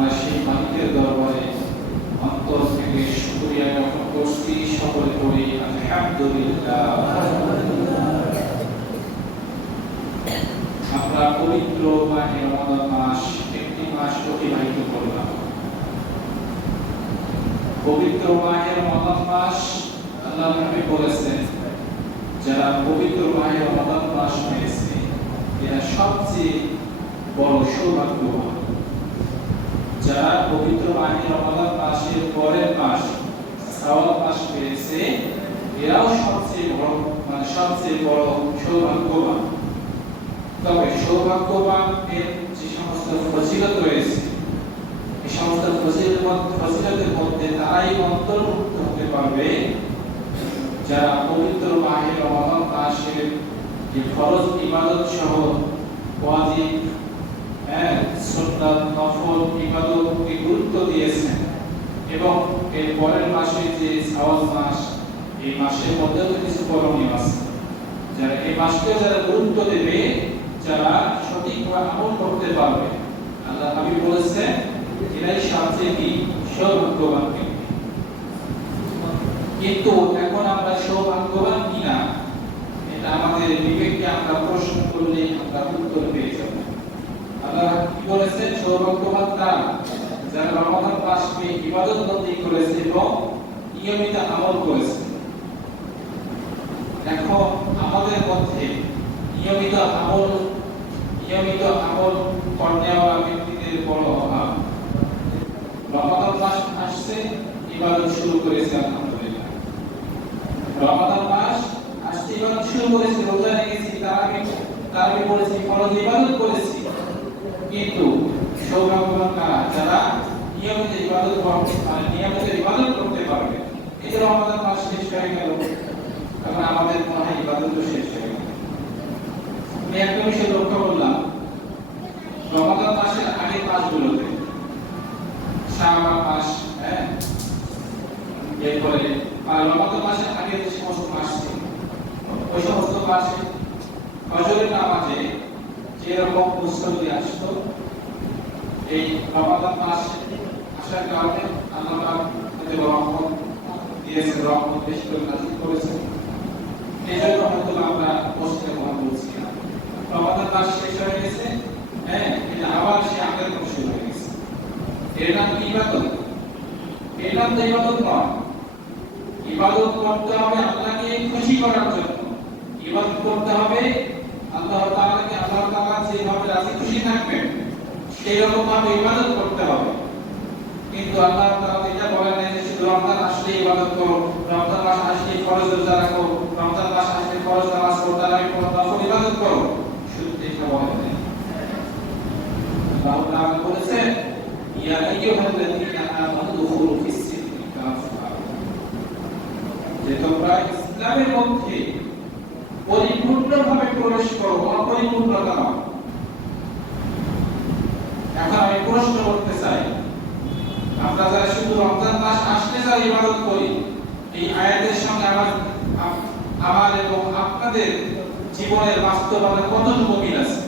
আমরা সেই মালিকের দরবারে অন্তর থেকে জ্ঞাপন করছি। সকলে করি আলহামদুলিল্লাহ। আমরা পবিত্র মাহে রমাদান মাস একটি মাস অতিবাহিত করলাম। পবিত্র মাহে রমাদান মাস, আল্লাহ নবী বলেছেন, যারা পবিত্র মাহে রমাদান মাস পেয়েছে, এরা সবচেয়ে বড় সৌভাগ্যবান। যারা পবিত্র মাহে রমাদান মাসের পরের মাস শ্রাবণ মাস পেয়েছে, এরাও সবচেয়ে বড় মানে সবচেয়ে বড় সৌভাগ্যবান। তবে সৌভাগ্যবান যে সমস্ত ফজিলত রয়েছে এই সমস্ত ফজিলত ফজিলতের মধ্যে তারাই অন্তর্ভুক্ত হতে পারবে যারা পবিত্র মাহে রমাদান মাসের যে ফরজ ইবাদত সহ ওয়াজিব হ্যাঁ সুন্নাত, নফল ইবাদতকে গুরুত্ব দিয়েছেন। এবং এর পরের মাসে যে শাওয়াল মাস, এই মাসের মধ্যেও কিছু করণীয় আছে। যারা এই মাসকে যারা গুরুত্ব দেবে, যারা সঠিকভাবে আমল করতে পারবে, আল্লাহ নবী বলেছেন, এরাই সবচেয়ে কি? সৌভাগ্যবান কিন্তু এখন আমরা সৌভাগ্যবান কিনা, এটা আমাদের বিবেককে আমরা প্রশ্ন করলে আমরা উত্তর পেয়ে যাব। আল্লাহ কি বলেছেন সৌভাগ্যবান তারা, যারা রমাদান মাসকে ইবাদত বন্দী করেছে এবং নিয়মিত আমল করেছে। এখন আমাদের মধ্যে নিয়মিত আমল নিয়মিত আমল কর্নেওয়ালা ব্যক্তিদের বড় অভাব। রমাদান মাস আসছে, ইবাদত শুরু করেছে আলহামদুলিল্লাহ। রমাদান মাস আসছে, ইবাদত শুরু করেছে, রোজা রেখেছি তারাবি তারাবি পড়েছি ফরজ ইবাদত করেছি। কিন্তু সৌভাগ্যবান যারা নিয়মিত ইবাদত নিয়মিত ইবাদত করতে পারবে। এই যে মাস শেষ হয়ে গেল আমাদের মনে হয় ইবাদত শেষ হয়ে গেল। আমি একটা বিষয় লক্ষ্য করলাম মাসের মাসগুলোতে শাবান মাস হ্যাঁ? এরপরে রমাদান মাসের আগে যে সমস্ত মাস ওই সমস্ত মাসে ফজরের নামাজে যেরকম মুসল্লি আসতো, এই রমাদান মাস আসার কারণে আল্লাহ রহমত দিয়েছে রহমত বেশি করে নাজিল করেছে এই জন্য হয়তো আমরা বসতে কথা বলছি না রমাদান মাস শেষ হয়ে গেছে হ্যাঁ এটা আবার সে আগের মতো হয়ে গেছে। এর নাম কি ইবাদত? এর নাম তো ইবাদত নয়। ইবাদত করতে হবে আল্লাহকে খুশি করার জন্য। ইবাদত করতে হবে আল্লাহ তাআলাকে আল্লাহ তাআলা যেভাবে রাজি খুশি থাকবেন সেই রকম ভাবে ইবাদত করতে হবে। কিন্তু আল্লাহ তাআলা এটা বলেন না যে শুধু রমজান আসলে ইবাদত করো, রমজান মাস আসলে ফরজ রোজা রাখো, রমজান মাস আসলে ফরজ নামাজ পড়ো তারাবি পড়ো নফল ইবাদত করো। শুধু এটা বলেন না আল্লাহ তাআলা বলেছেন, ইয়া আইয়ুহাল্লাযীনা আমানু দুখুলু ফিস-সিলমি কাফা যে তোমরা ইসলামের মধ্যে পরিপূর্ণভাবে প্রবেশ অপরিপূর্ণতা নয়। এখন আমি প্রশ্ন করতে চাই। শুধু রমজান মাস ইবাদত করি, এই আয়াতের সঙ্গে আমার আমার এবং আপনাদের জীবনের বাস্তবতা কতটুকু মিল আছে?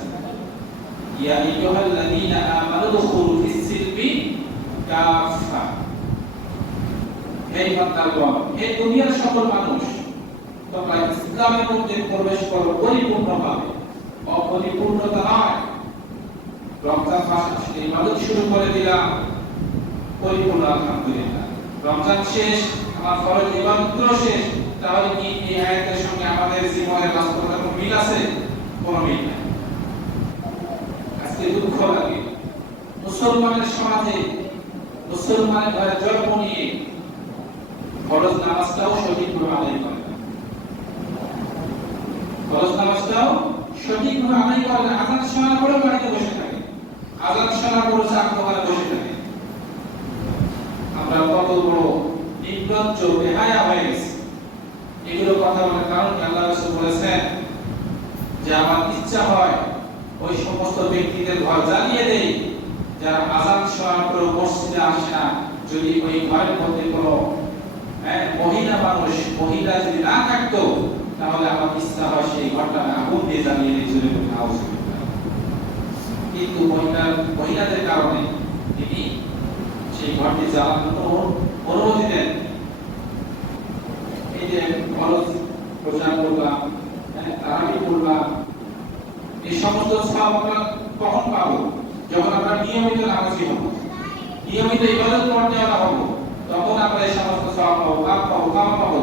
ইয়া আইয়ুহাল্লাযীনা আমানু দুখুলু ফিস-সিলমি কাফা হে ইমানদারগণ, হে দুনিয়ার সকল মানুষ তোমরা ইসলামের মধ্যে প্রবেশ করো, পরিপূর্ণভাবে। অপরিপূর্ণতা নয়। রমজান ইবাদত শুরু করে দিলাম। পরিপূর্ণ আলহামদুলিল্লাহ। রমজান শেষ, আমার ফরজ শেষ। তাহলে কি এই আয়াতের সঙ্গে আমাদের জীবনের বাস্তবতার কোনো মিল আছে? কোনো মিল নাই। আজকে দুঃখ লাগে। মুসলমানের সমাজে, মুসলমানের ঘরে জন্ম নিয়ে ফরজ নামাজটাও করে না। ফরজ নামাজটাও সঠিকভাবে আদায় করে। আজান শোনার পরেও বাড়িতে বসে থাকে। আজান শোনার পরেও চার দোকানে বসে থাকে। আমরা কত বড় নির্লজ্জ বেহায়া হয়ে গেছি। এগুলো কথা বলার কারণ আল্লাহ রাসূল বলেছেন যে আমার ইচ্ছা হয় ওই সমস্ত ব্যক্তিদের ঘর জ্বালিয়ে দেই। যারা আজান শোনার পরেও মসজিদে আসে না। যদি ওই ঘরের মধ্যে কোনো হ্যাঁ, মহিলা মানুষ মহিলা যদি না থাকতো তাহলে আমার ইচ্ছা হয় সেই ঘরটা আগুন দিয়ে জ্বালিয়ে দিয়ে চলে হাউস কিন্তু মহিলা মহিলাদের কারণে তিনি সেই ঘরটি অনুমতি দেন এই যে খরচ প্রচার করলাম হ্যাঁ, তারাবি করলাম এই সমস্ত সব আমরা কখন পাবো? যখন আমরা নিয়মিত নামাজি হব নিয়মিত ইবাদত করতে আমরা হব তখন আমরা এই সমস্ত পাবো পাবো পাবো।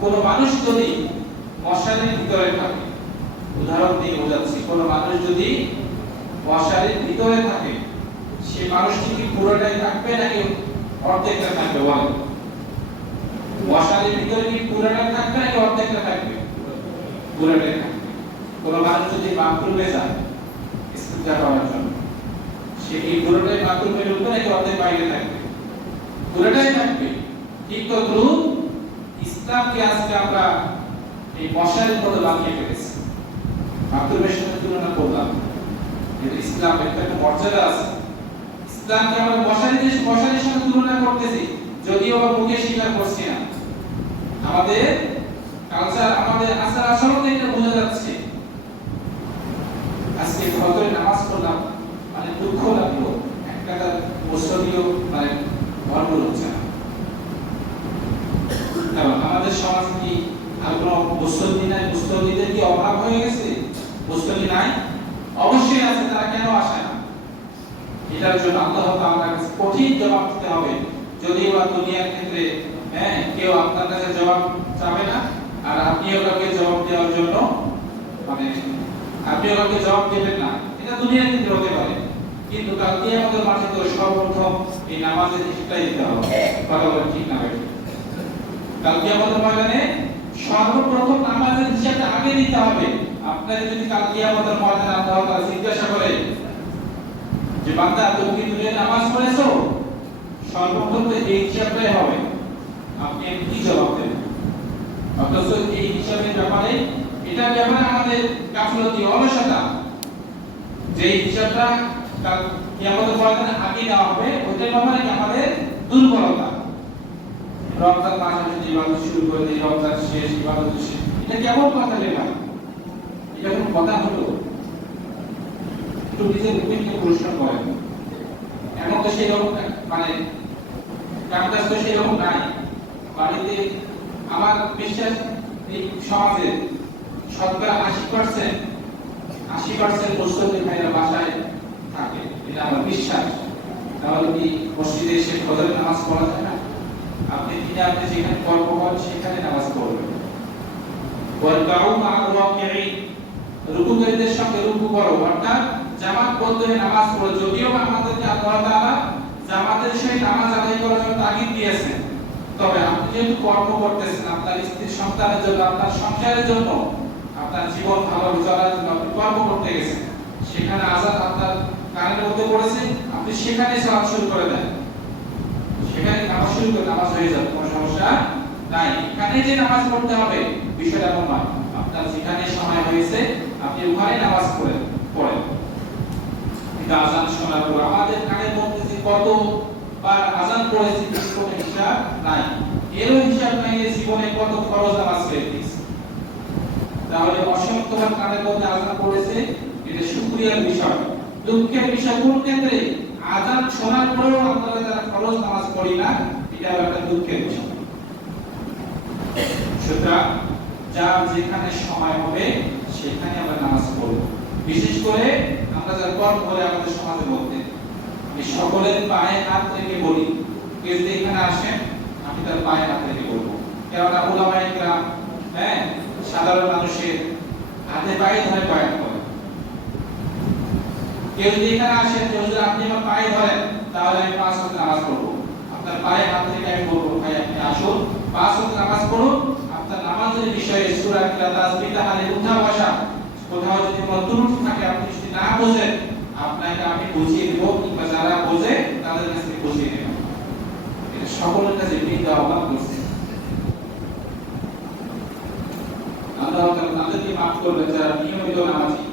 কোন মানুষ যদি মশারির ভিতরে থাকে, উদাহরণ দিয়ে বোঝাচ্ছি, কোন মানুষ যদি মশারির ভিতরে থাকে, সে মানুষটি কি পুরোটাই থাকবে নাকি অর্ধেকটা থাকবে? বলেন মশারির ভিতরে কি থাকবে নাকি অর্ধেকটা থাকবে? পুরোটাই থাকবে। কোন মানুষ যদি বাথরুমে যায় করার জন্য, সে কি পুরোটাই বাথরুমে ঢুকবে নাকি অর্ধেক বাইরে থাকবে? পুরোটাই থাকবে। ঠিক তো গ্রুপ ইসলামকে আজকে আমরা এই মশারির মতো বানিয়ে ফেলেছি। সাথে তুলনা করলাম। কিন্তু ইসলামের তো একটা মর্যাদা আছে। ইসলামকে আমরা মশারি দিয়ে মশারির সাথে তুলনা করতেছি, যদিও মুখে স্বীকার করছি না। আমাদের কালচার আমাদের আচার আচরণ বোঝা যাচ্ছে। আজকে ফজরের নামাজ পড়লাম মানে দুঃখ লাগল। একটা মানে আমাদের সমাজ কি নাই? কি অভাব হয়ে গেছে? নাই? অবশ্যই আছে, তারা কেন আসে না? এটার জন্য আল্লাহ কঠিন জবাব দিতে হবে। যদিও বা দুনিয়ার ক্ষেত্রে হ্যাঁ কেউ আপনার কাছে জবাব চাবে না, আর কাউকে জবাব দেওয়ার জন্য মানে আপনিও কাউকে জবাব দেবেন না, এটা দুনিয়ার ক্ষেত্রে হতে পারে। কিন্তু কাল কিয়ামতের মাঠে তো সর্বপ্রথম এই নামাজের হিসেবটাই দিতে হবে। কথা ঠিক না? কাল কিয়ামতের ময়দানে সর্বপ্রথম নামাজের হিসাবটা আগে দিতে হবে। আপনাকে যদি কাল কিয়ামতের ময়দানে আল্লাহ তাআলা জিজ্ঞাসা করে যে, বান্দা, তুমি কি দুনিয়ায় নামাজ পড়েছো? সর্বপ্রথম তো এই হিসাবটাই হবে। আপনি কি জবাব দেবেন। অথচ এই হিসাবের ব্যাপারে এটা ব্যাপারে আমাদের গাফলতি অলসতা যে হিসাবটা কিয়ামতের ময়দানে আগে দেওয়া হবে, ওইটার ব্যাপারে আমাদের দুর্বলতা? রমজান মাস যদি ইবাদত শুরু করে দিই রমজান শেষ, ইবাদত শেষ, এটা কেমন কথা লেখা? এটা কোনো কথা হলো? একটু নিজের রুটিনকে পরিশ্রম করেন। এমন তো সেই রকম মানে কামকাজ তো সেই রকম নাই। বাড়িতে আমার বিশ্বাস এই সমাজে শতকরা আশি পার্সেন্ট আশি পার্সেন্ট মুসলিম ভাইরা বাসায় থাকে। এটা আমার বিশ্বাস। তাহলে কি মসজিদে এসে ফজর নামাজ পড়া যায় না? আপনি দিনে আপনি যেখানে সেখানে নামাজ পড়বেন। ওয়ারকাউ মা'আল রুকুকারীদের সঙ্গে রুকু করো। অর্থাৎ নামাজ পড়ো। যদিও আমাদেরকে আল্লাহ তাআলা জামাতের সহিত নামাজ আদায় করার জন্য তাগিদ দিয়েছেন, তবে আপনি যেহেতু কর্ম করতেছেন, আপনার স্ত্রীর সন্তানের জন্য, আপনার সংসারের জন্য, আপনার জীবন ভালো চলার জন্য আপনি কর্ম করতে গেছেন, সেখানে আজাদ আপনার কানের মধ্যে পড়েছে, আপনি সেখানে শুরু করে দেন। সেখানে নামাজ শুরু করে নামাজ হয়ে যাবে, কোনো সমস্যা নাই। এখানে যে নামাজ পড়তে হবে, বিষয়টা এমন নয় আপনার যেখানে সময় হয়েছে, আপনি ওখানে নামাজ পড়েন পড়েন। কিন্তু আজান শোনার পর। আমাদের মধ্যে যে কত বার আজান পড়েছি, কোনো হিসাব নাই। এরও হিসাব নাই যে জীবনে কত ফরজ নামাজ গেছে তাহলে অসংখ্যবার কানের মধ্যে আজান পড়েছে, এটা শুকরিয়ার বিষয়। দুঃখের বিষয় কোন ক্ষেত্রে? আজান শোনার পরেও আমরা যারা ফরজ নামাজ পড়ি না এটা একটা দুঃখের বিষয়। সুতরাং যার যেখানে সময় হবে, সেখানে আমরা নামাজ পড়ব। বিশেষ করে আমরা যারা কর্ম করে আমাদের সমাজের মধ্যে, আমি সকলের পায়ে হাত রেখে বলি কেউ যদি এখানে আসেন, আমি তার পায়ে হাত রেখে বলব। কেননা ওলামা ইকরাম হ্যাঁ সাধারণ মানুষের হাতে পায়ে ধরে করে কেউ যদি এখানে আসেন যে হুজুর আপনি আমার পায়ে ধরেন, তাহলে আমি পাঁচ ওয়াক্ত নামাজ পড়ব। আপনার পায়ে হাত রেখে আমি বলব, ভাই, আপনি আসুন, পাঁচ ওয়াক্ত নামাজ পড়ুন। আপনার নামাজের বিষয়ে সূরা কিরা তাসবিহ তাহলে উঠা বসা, কোথাও যদি কোনো ত্রুটি থাকে, আপনি যদি না বোঝেন, আপনাকে আমি বুঝিয়ে দেব, কিংবা যারা বোঝে, তাদের কাছ থেকে বুঝিয়ে নেব সকলের কাছে বৃদ্ধ আহ্বান করছে। আল্লাহ তাদেরকে মাফ করবেন, যারা নিয়মিত নামাজি।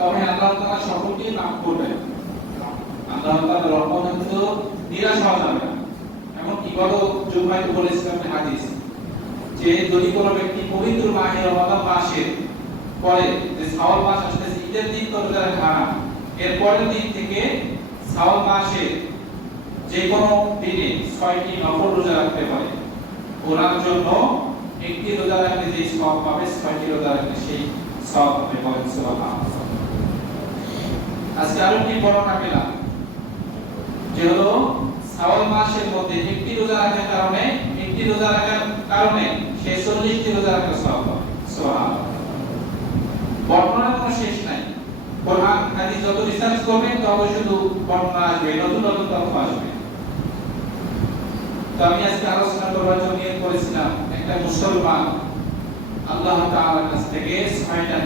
তবে আল্লাহ তাআলা সকলকেই মাফ করবেন আল্লাহ তাআলা রহমত নিরাশ হওয়া যাবে না। এমনকি গত জুমায় বলেছিলাম হাদিস, যে যদি কোনো ব্যক্তি পবিত্র মাহে রমাদান মাসে পরে যে শাওয়াল মাস আসতেছে, ঈদের দিন তো রোজা হারাম এর দিন থেকে শাওয়াল মাসে যে কোনো দিনে ছয়টি নফল রোজা রাখতে পারে। ওনার জন্য একটি রোজা রাখলে যে সব পাবে, ছয়টি রোজা রাখলে সেই সব পাবে বলেন সুবহানাল্লাহ। আজকে আরও একটি বর্ণনা পেলাম যে হলো শাওয়াল মাসের মধ্যে একটি রোজা রাখার কারণে, একটি রোজা রাখার কারণে সে চল্লিশটি রোজা রাখার সব পাবে সুবহানাল্লাহ। বর্ণনার কোনো শেষ নাই। কোরআন, হাদিস যত রিসার্চ করবেন তত শুধু বর্ণনা আসবে, নতুন নতুন তথ্য আসবে। তো আমি আজকে আলোচনা করবার জন্য নিয়ত করেছিলাম একটা মুসলমান। আল্লাহ তাআলার কাছ থেকে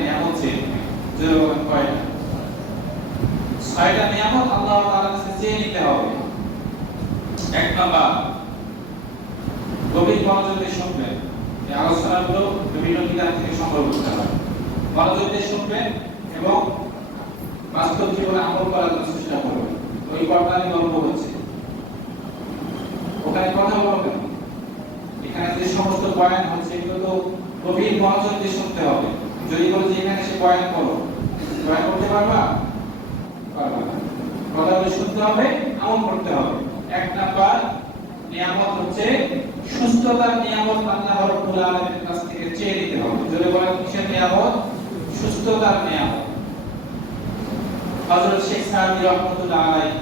নিয়ামত চেয়ে নেবে। জোরে কয়টা? ছয়টা নিয়ামত আল্লাহ তাআলার কাছে চেয়ে নিতে হবে। এক নাম্বার, গভীর মনোযোগ শুনবেন এই আলোচনাগুলো বিভিন্ন কিতাব থেকে সংগ্রহ করতে হবে মনোযোগ দিয়ে শুনবেন এবং বাস্তব জীবনে আমল করার চেষ্টা করবেন ওই বর্তমানে গল্প হচ্ছে ওখানে কথা বলবেন এখানে যে সমস্ত বয়ান হচ্ছে, এগুলো তো গভীর মনোযোগ দিয়ে শুনতে হবে। যদি বলো যে এখানে সে বয়ান করো, বয়ান করতে পারবা? শুনতে হবে, আমল করতে হবে। এক নাম্বার নিয়ামত হচ্ছে সুস্থতার নিয়ামত আল্লাহ আলামিনের কাছ থেকে চেয়ে নিতে হবে। যদি বলেন, কিসের নিয়ামত? সুস্থতার নিয়ামত। হযরত শেখ রহমাতুল্লাহ আলাইহি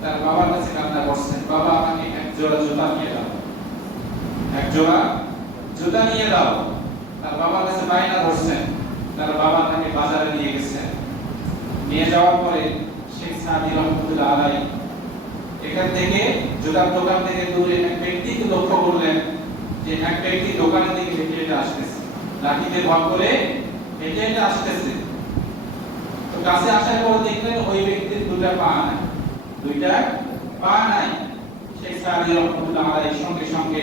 তার বাবার কাছে কান্না করছেন। বাবা, আমাকে এক জোড়া জুতা নিয়ে দাও। এক জোড়া জুতা নিয়ে দাও। তার বাবার কাছে বায়না ধরছেন। তার বাবা তাকে বাজারে নিয়ে গেছেন। নিয়ে যাওয়ার পরে শেখ সাদি রহমতুল্লাহ আলাই এখান থেকে জুতার দোকান থেকে দূরে এক ব্যক্তিকে লক্ষ্য করলেন যে এক ব্যক্তি দোকানের দিকে হেঁটে হেঁটে আসতেছে। লাঠিতে ভর করে হেঁটে হেঁটে আসতেছে। তো কাছে আসার পর দেখলেন ওই ব্যক্তির দুটা পা নাই। দুইটা পা নাই। শেখ সাদি রহমতুল্লাহ আলাই সঙ্গে সঙ্গে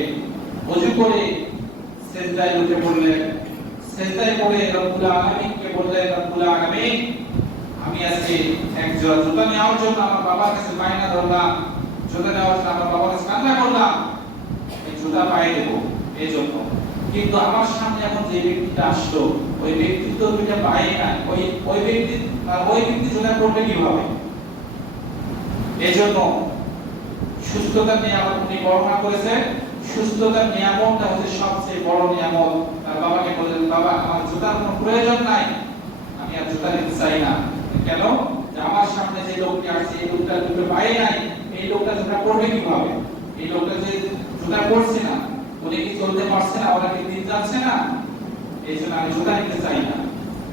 অজু করে সেজদায় উঠে পড়লেন। সেজদায় পড়ে রব্বুল আলামিনকে বললেন, রব্বুল আলামিন আমি আজকে এক জোড়া জুতা নেওয়ার জন্য আমার বাবার কাছে বায়না ধরলাম, জুতা নেওয়ার জন্য আমার বাবার কাছে কান্না করলাম, এই জুতা পায়ে দেবো এই জন্য কিন্তু আমার সামনে এখন যে ব্যক্তিটা আসলো, ওই ব্যক্তি তো দুইটা পায়ে না ওই ওই ব্যক্তি ওই ব্যক্তি জুতা করবে কীভাবে? জন্য সুস্থতার নিয়ামত উনি বর্ণনা করেছেন সুস্থতার নিয়ামতটা হচ্ছে সবচেয়ে বড় নিয়ামত। তার বাবাকে বললেন, বাবা, আমার জুতার কোনো প্রয়োজন নাই, আমি আর জুতা নিতে চাই না। কেন? আমার সামনে যে লোকটি আসছে, এই লোকটা দুটো পায়ে নাই, এই লোকটা জুতা পরবে কীভাবে? এই লোকটা যে জুতা পরছে না, উনি কি চলতে পারছে না? ওরা কি দিন যাচ্ছে না? এই জন্য আমি জুতা নিতে চাই না।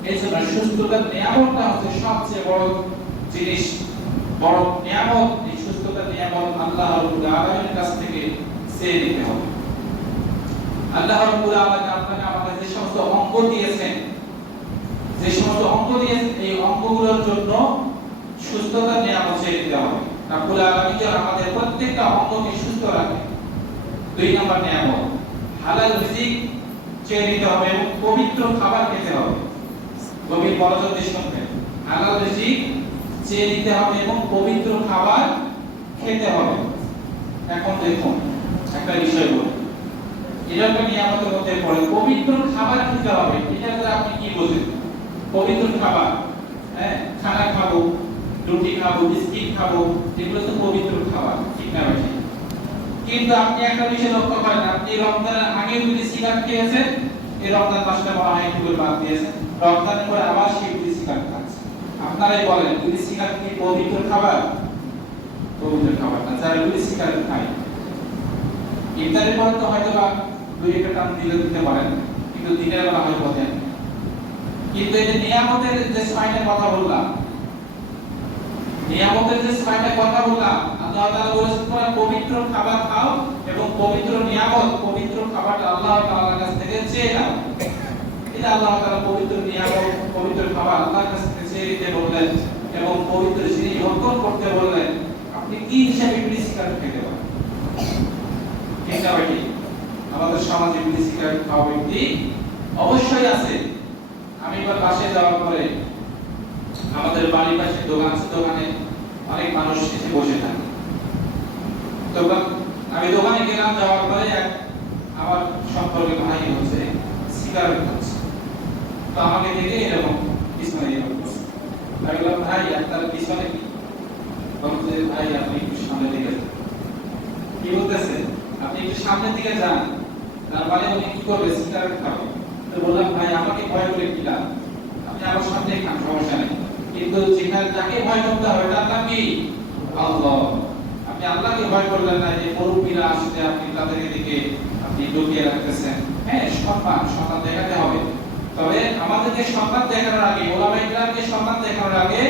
এই জন্য সুস্থতার নিয়ামতটা হচ্ছে সবচেয়ে বড় জিনিস, বড় নিয়ামত। এই সুস্থতার নিয়ামত আল্লাহ রাব্বুল আলামিনের কাছ থেকে চেয়ে নিতে হবে। আল্লাহ রাব্বুল আলামিন আপনাকে আমাকে যে সমস্ত অঙ্গ দিয়েছেন যে সমস্ত অঙ্গ দিয়েছেন এই অঙ্গগুলোর জন্য সুস্থতার নিয়ামত চেয়ে নিতে হবে। রাব্বুল আলামিন যেন আমাদের প্রত্যেকটা অঙ্গকে সুস্থ রাখে। দুই নম্বর নিয়ামত হালাল রিজিক চেয়ে নিতে হবে এবং পবিত্র খাবার খেতে হবে। গভীর মনোযোগ দিয়ে শুনবেন। হালাল রিজিক চেয়ে নিতে হবে এবং পবিত্র খাবার খেতে হবে। এখন দেখুন, একটা বিষয় বলি। এরকম নিয়ামতের মধ্যে পড়ে, পবিত্র খাবার খেতে হবে। এটা আপনি কি বোঝেন? পবিত্র খাবার হ্যাঁ? খানা খাব, রুটি খাব, বিস্কিট খাব, এগুলো তো পবিত্র খাবার, ঠিক না ভাই? কিন্তু আপনি একটা বিষয় লক্ষ্য করেন, আপনি রমজানের আগে যদি সিগারেট খেয়েছেন, এই রমজান মাসটা মনে হয় একটু বাদ দিয়েছেন। রমজানের পরে আবার সেই যদি সিগারেট খাচ্ছেন আপনারাই বলেন, যদি সিগারেট কি পবিত্র খাবার? পবিত্র খাবার না, যারা যদি সিগারেট খায়। ইফতারের পরে তো হয়তো বা দুই একটা টান দিলে দিতে পারেন, কিন্তু দিনের বেলা হয়তো দেন কিন্তু এই যে নিয়ামতের যে ছয়টা কথা বললাম, নিয়ামতের যে ছয়টা কথা বললাম, আল্লাহ তাআলা বলেছেন, তোমরা পবিত্র খাবার খাও এবং পবিত্র নিয়ামত, পবিত্র খাবারটা আল্লাহ তাআলার কাছ থেকে চেয়ে নাও। এটা আল্লাহ তাআলা পবিত্র নিয়ামত, পবিত্র খাবার আল্লাহর কাছ থেকে চেয়ে নিতে বললেন এবং পবিত্র জিনিস ভক্ষণ করতে বললেন। আপনি কি হিসাবে বিড়ি সিগারেট খেতে পারেন? ঠিক আমাদের সমাজে বিড়ি সিগারেট খাওয়া ব্যক্তি অবশ্যই আছে। আমি এবার বাসে যাওয়ার পরে আমাদের বাড়ির পাশে দোকান দোকানে অনেক মানুষ এসে বসে থাকে। দোকান আমি দোকানে গেলাম, যাওয়ার পরে এক আমার সম্পর্কে ভাই হচ্ছে সিগারেট খাচ্ছে। তো আমাকে দেখে এরকম পিছনে এরকম। আমি বললাম, ভাই, আপনার পিছনে কি? বলছে, ভাই, আপনি একটু সামনে দিকে যান। কি বলতেছে? আপনি একটু সামনের দিকে যান, তার মানে উনি কি করবে সিগারেট খাবে তো বললাম ভাই আমাকে ভয় করে কি লাভ আপনি আমার সামনে খান সমস্যা নেই কিন্তু যেখানে যাকে ভয় করতে হবে তার নাম কি আল্লাহ আপনি না যে মুরব্বীরা আসলে আপনি তাদেরকে দিকে আপনি লুকিয়ে রাখতেছেন। হ্যাঁ সম্মান সম্মান দেখাতে হবে। তবে আমাদেরকে সম্মান দেখানোর আগে ওলামা ইকরামকে সম্মান দেখানোর আগে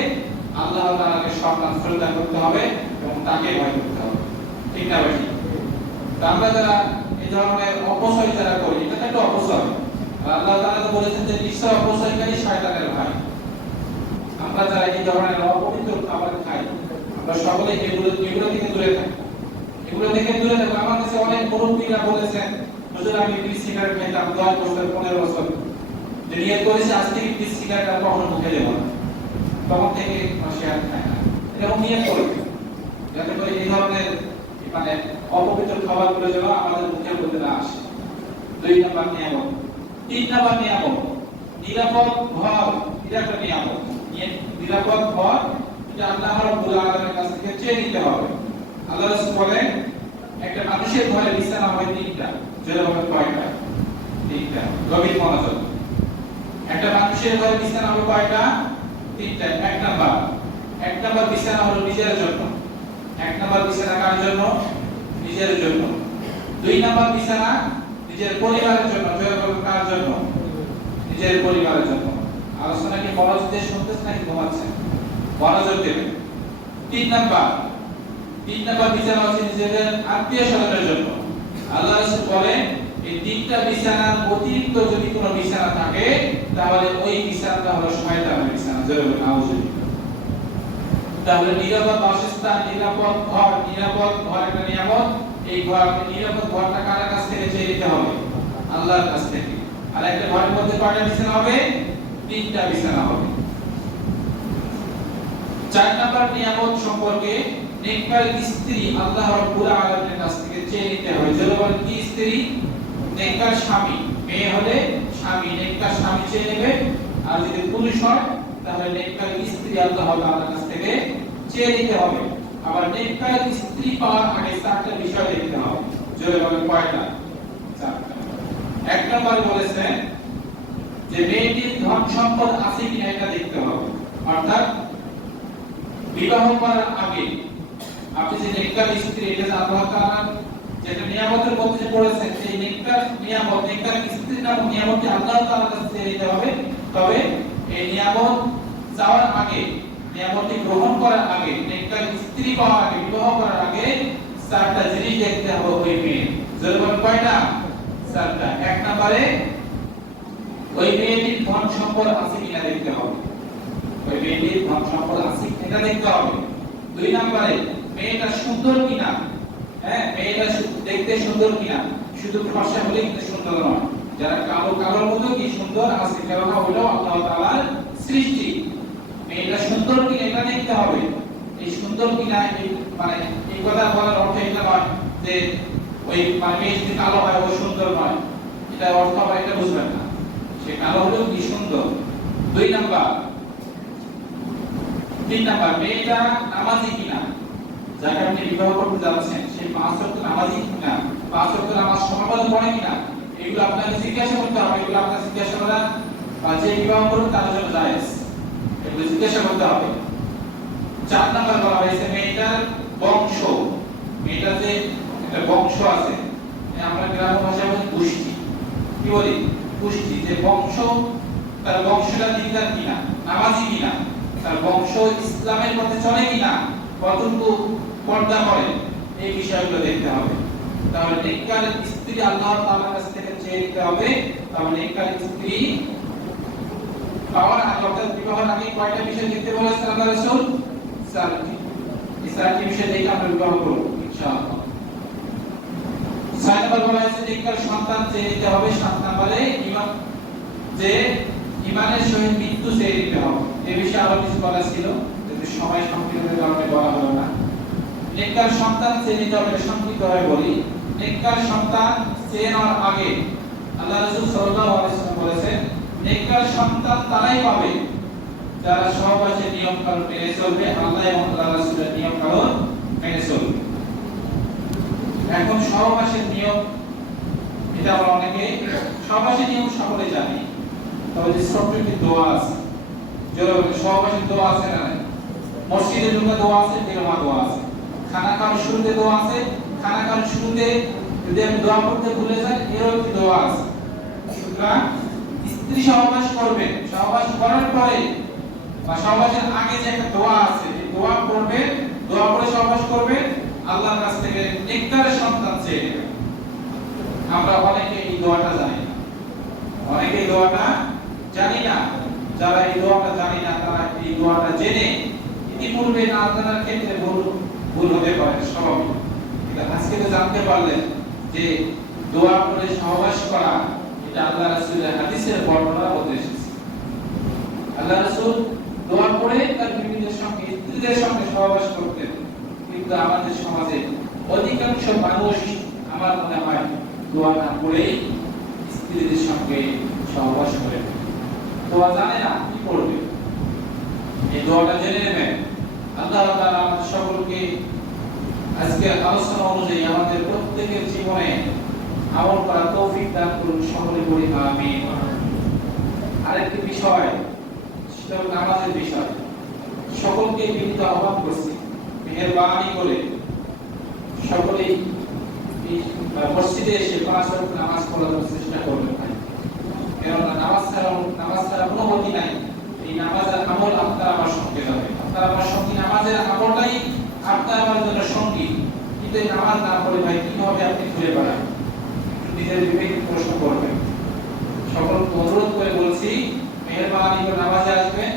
আল্লাহ তাআলাকে সম্মান শ্রদ্ধা করতে হবে এবং তাকে ভয় করতে হবে। ঠিক না ভাই? আমরা যারা এই ধরনের অপচয় যারা করি, এটা তো একটা অপচয়। আল্লাহ তাআলা তো বলেছেন যে নিশ্চয় অপচয়কারী শয়তানের ভাই। আমরা যারা এই ধরনের অপবিত্র খাবার খাই, আমরা সকলে এগুলো এগুলো থেকে দূরে থাকি। এগুলো থেকে দূরে থাকব আমার কাছে অনেক মুরব্বীরা বলেছেন হুজুর, আমি বিড়ি সিগারেট খাইতাম দশ বছর, পনেরো বছর। যে নিয়ত করেছে, আজ থেকে বিড়ি সিগারেট আর কখনো মুখে দেবো না। তখন থেকে সে খায় না। এরকম নিয়ত করবে যাতে করে এই ধরনের মানে অপবিত্র খাবারগুলো যেন আমাদের মুখের মধ্যে না আসে। দুই নাম্বার নিয়ামত। তিন নাম্বার নিয়ামত। নিরাপদ ঘর, এটা একটা নিয়ামত। নিয়ে- নিরাপদ ঘর, এটা আল্লাহ রাব্বুল আলামিনের কাছ থেকে চেয়ে নিতে হবে। আল্লাহ রাসূল বলেন, একটা মানুষের ঘরে বিছানা হয় তিনটা যেটা হবে কয়টা? তিনটা, গভীর মনোযোগ। একটা মানুষের ঘরে বিছানা হবে কয়টা? তিনটা, এক নাম্বার। এক নাম্বার বিছানা হলো নিজের জন্য। এক নাম্বার বিছানা কার জন্য? নিজের জন্য। দুই নাম্বার বিছানা নিজের পরিবারের জন্য কার জন্য? নিজের পরিবারের জন্য। আলোচনা কি মনোযোগ দিয়ে শুনতেছেন নাকি ঘুমাচ্ছেন? মনোযোগ দেবেন। তিন নাম্বার তিন নাম্বার বিছানা হচ্ছে নিজেদের আত্মীয় স্বজনের জন্য। আল্লাহ বলেন, এই তিনটা বিছানার অতিরিক্ত যদি কোনো বিছানা থাকে, তাহলে ওই বিছানাটা হলো শয়তানের বিছানা যেরকম নাউজুবিল্লাহ তাহলে নিরাপদ বাসস্থান, নিরাপদ ঘর নিরাপদ ঘর একটা নিয়ামত, এই ঘর, নিরাপদ ঘরটা কার কাছ থেকে চেয়ে নিতে হবে? আল্লাহর কাছ থেকে। আর একটা ঘরের মধ্যে কয়টা বিছানা হবে? তিনটা বিছানা হবে। চার নাম্বার নিয়ামত সম্পর্কে নেককার স্ত্রী আল্লাহ রাব্বুল আলামিনের কাছ থেকে চেয়ে নিতে যেটা বলেন কি স্ত্রী? নেককার স্বামী। মেয়ে হলে স্বামী। নেককার স্বামী চেয়ে নেবে। আর যদি পুরুষ হয়, তাহলে নেককার স্ত্রী আল্লাহ তাআলার কাছ থেকে চেয়ে নিতে হবে। আবার নেককার স্ত্রী পাওয়ার আগে চারটা বিষয় দেখতে হবে। বলেন, কয়টা? এক নম্বরে বলেছেন যে মেয়েটির ধন সম্পদ আছে কিনা এটা দেখতে হবে। অর্থাৎ বিবাহ করার আগে আপনি যে নেককার স্ত্রী এটা আল্লাহ তাআলা যেটা নিয়ামতের মধ্যে যে পড়েছেন সেই নেককার নিয়ামত নেককার স্ত্রীর নাম নিয়ামতটি আল্লাহ তাআলার কাছে নিতে হবে। তবে এই নিয়ামত চাওয়ার আগে, নিয়ামতটি গ্রহণ করার আগে নেককার স্ত্রী পাওয়ার আগে, বিবাহ করার আগে চারটা জিনিস দেখতে হবে ওই মেয়ে যেরকম কয়টা? চারটা। এক নম্বরে, ওই মেয়েটির ধন সম্পদ আছে কিনা দেখতে হবে। ওই মেয়েটির ধন সম্পদ আছে এটা দেখতে হবে। দুই নম্বরে মেয়েটা সুন্দর কিনা? হ্যাঁ মেয়েটা দেখতে সুন্দর কিনা? শুধু ফর্সা হলে কিন্তু সুন্দর নয়। যারা কালো কালোর মতো কি সুন্দর আছে কেননা ওইটাও আল্লাহ তাআলার সৃষ্টি। মেয়েটা সুন্দর কিনা এটা দেখতে হবে। এই সুন্দর কিনা মানে এই কথা বলার অর্থ এটা নয় যে ওই মানে যদি কালো হয়, ও সুন্দর নয়। এটা অর্থ আবার এটা বুঝবেন না। সে কালো হলেও কি সুন্দর? দুই নাম্বার। তিন নাম্বার, মেয়েটা নামাজি কিনা? যাকে আপনি বিবাহ করতে যাচ্ছেন সেই পাঁচ ওয়াক্ত নামাজি কিনা, পাঁচ ওয়াক্ত নামাজ সমাপন পড়ে কিনা, এগুলো আপনাকে জিজ্ঞাসা করতে হবে, এগুলো আপনার জিজ্ঞাসা করা বা যে বিবাহ করুন তার জন্য জায়েজ। এগুলো জিজ্ঞাসা করতে হবে। চার নাম্বার বলা হয়েছে, মেয়েটার বংশ। মেয়েটার যে একটা বংশ আছে আমরা গ্রাম ভাষায় বলি পুষ্টি কি বলি? পুষ্টি যে বংশ, তার বংশটা দিনদার কিনা, নামাজি কিনা, তার বংশ ইসলামের পথে চলে কিনা, কতটুকু পর্দা করে, এই বিষয়গুলো দেখতে হবে। তাহলে নেককার স্ত্রী আল্লাহ তাআলার কাছ থেকে চেয়ে নিতে হবে। তাহলে নেককার স্ত্রী পাওয়ার আগে, অর্থাৎ বিবাহের আগে কয়টা বিষয় দেখতে বলেছেন আল্লাহ রাসূল? চারটি এই চারটি বিষয় দেখে আমরা বিবাহ করব, ইনশাআল্লাহ। ছয় নম্বর বলা হয়েছে, নেককার সন্তান চেয়ে নিতে হবে সাত নম্বরে ইমান, যে ইমানের সহিত মৃত্যু চেয়ে নিতে হবে। এ বিষয়ে আরও কিছু বলা ছিল কিন্তু সময় সংকীর্ণের কারণে বলা হলো না। নেককার সন্তান চেয়ে নিতে হবে ভাবে বলি। নেককার সন্তান চেয়ে নেওয়ার আগে আল্লাহ রাসূল সাল্লাল্লাহু আলাইহি ওয়াসাল্লাম বলেছেন, নেককার সন্তান তারাই পাবে যারা সহবাসের নিয়ম কানুন মেনে চলবে, আল্লাহ এবং আল্লাহ রাসূলের নিয়ম কানুন মেনে চলবে। এখন সহবাসের নিয়ম, এটা আমরা অনেকে সহবাসের নিয়ম সকলে জানি, তবে যে ছোট্ট দোয়া আছে যেটা সহবাসের দোয়া আছে না? মসজিদে ঢুকে দোয়া আছে বেরোমা দোয়া আছে। খানা খাওয়ার শুরুতে দোয়া আছে খানা খাওয়ার শুরুতে যদি আমি দোয়া করতে ভুলে যাই, এরও একটি দোয়া আছে। সুতরাং স্ত্রী সহবাস করবে। সহবাস করার পরে বা সহবাসের আগে যে একটা দোয়া আছে দোয়া করবে, দোয়া করে সহবাস করবে, আল্লাহর কাছ থেকে নেককারের সন্তান চেয়ে আমরা অনেকে এই দোয়াটা জানি না। অনেকে এই দোয়াটা জানি না। যারা এই দোয়াটা জানি না, তারা এই দোয়াটা জেনে ইতিপূর্বে না জানার ক্ষেত্রে ভুল ভুল হতে পারে, স্বাভাবিক। কিন্তু আজকে তো জানতে পারলেন যে দোয়া করে সহবাস করা, এটা আল্লাহ রাসূলের হাদিসের বর্ণনা বলতে এসেছে। আল্লাহ রাসূল দোয়া করে তার বিবিদের সঙ্গে, স্ত্রীদের সঙ্গে সহবাস করতেন। কিন্তু আমাদের সমাজে অধিকাংশ মানুষ আমার মনে হয় দোয়া না করে স্ত্রীদের সঙ্গে সহবাস করে। দোয়া জানে না কি করবে। এই দোয়াটা জেনে নেবেন। আল্লাহ আজকে আলোচনা অনুযায়ী আমাদের প্রত্যেকের জীবনে আমল করা তৌফিক দান করুন, সকলে বলি আমিন। আরেকটি বিষয়, সেটা নামাজের বিষয়। সকলকে বিনীত আহ্বান করছি, মেহেরবানি করে সকলেই মসজিদে এসে পাঁচ ওয়াক্ত নামাজ পড়ার চেষ্টা করবেন ভাই। কেননা নামাজ ছাড়া নামাজ ছাড়া কোনো নাই। এই নামাজের আমল আপনার আমার সঙ্গে যাবে। আপনার আমার সঙ্গী নামাজের আমলটাই আপনার আমার জন্য সঙ্গী, কিন্তু এই নামাজ না পড়ে ভাই কীভাবে আপনি ঘুরে বেড়ান? নিজের বিবেক প্রশ্ন করবেন। সকল অনুরোধ করে বলছি, মেহরবানি করে নামাজে আসবেন।